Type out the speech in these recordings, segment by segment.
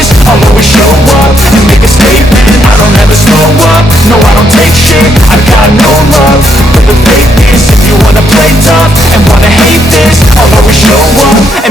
I'll always show up and make a statement. I don't ever slow up,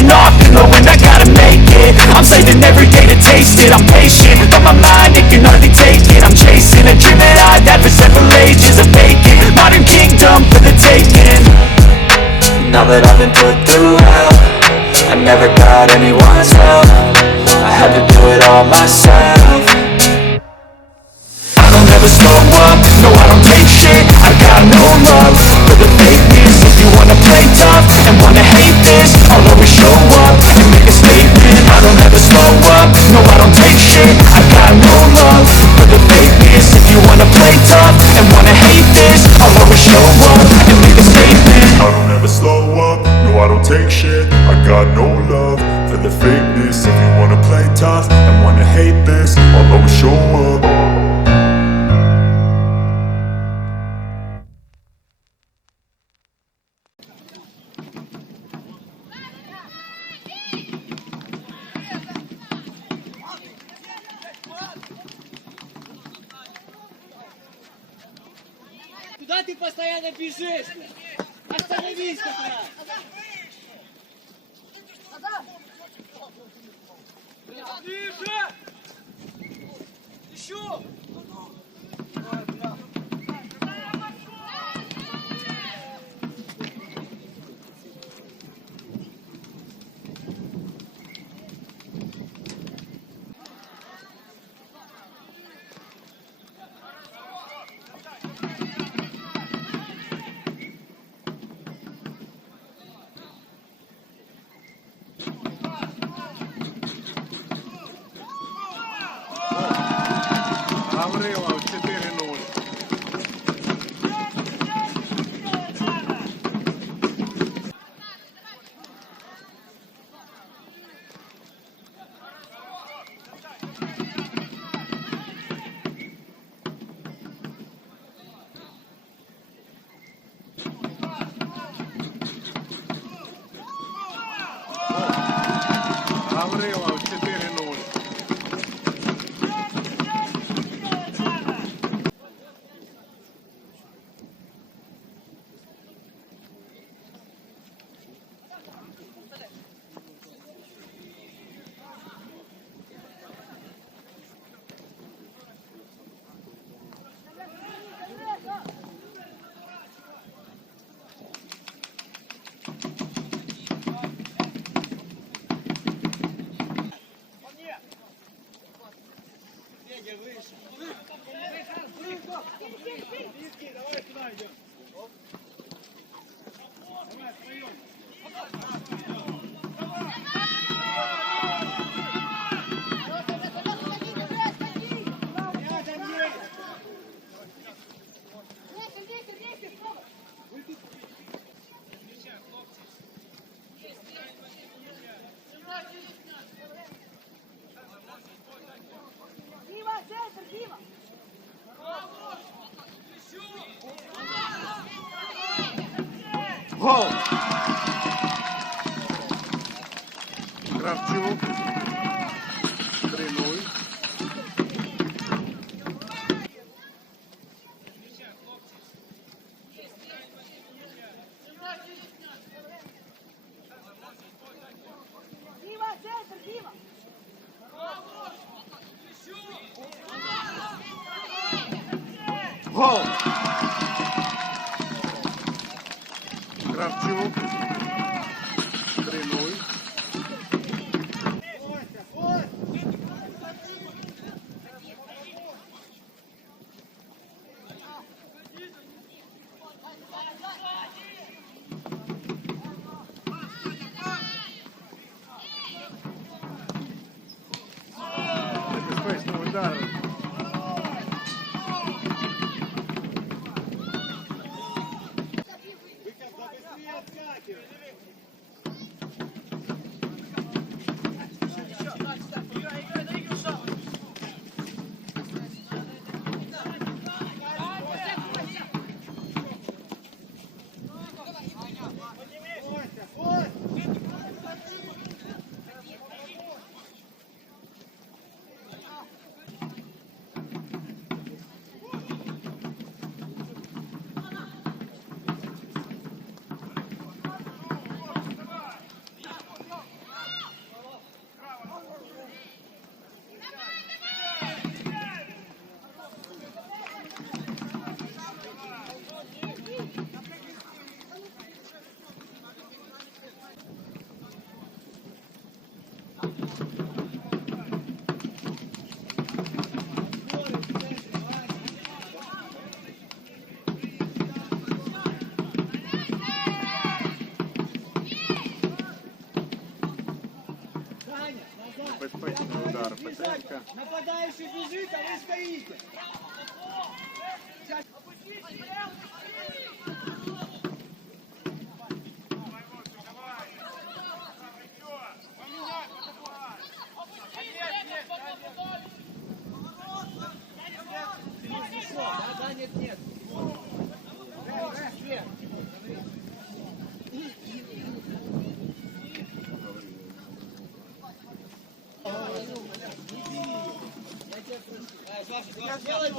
taking off wind I gotta make it, I'm saving every day to taste it. I'm patient, but my mind, it can hardly take it. I'm chasing a dream that I've had for several ages A vacant, modern kingdom for the taking. Now that I've been put through hell I never got anyone's help. I had to do it all myself. I don't ever slow up, no I don't take shit. I got no love for the you wanna play tough and wanna hate this. I'll always show up and make a statement постоянно бежишь? Остановись как раз! Ближе! Еще! Гаврила 4-0. Федя, выше. Иди, давай сюда идем. Давай, втроем. Давай, давай. Гол! Кравчук. 3-0. Гол! Небезпечний удар Петренка. Нападающий бежит, а ви стоїте. Как делать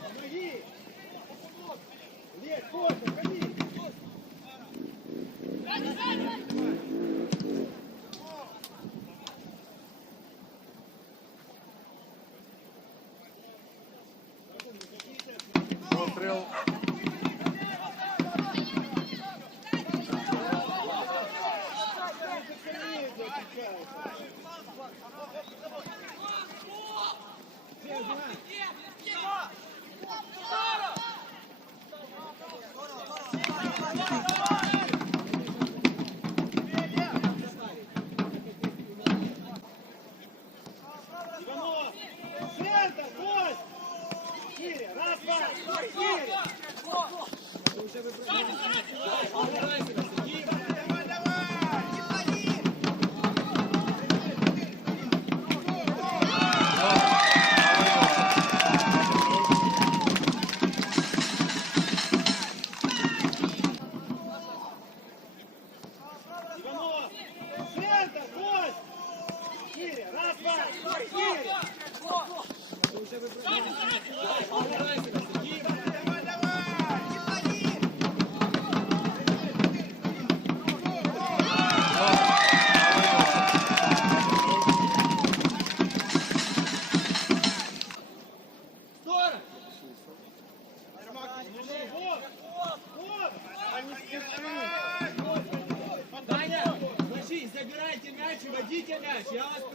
Помоги! Лезь, можно! Раз, два, четыре! Убирайся, Давайте мяч и водите мяч, я вас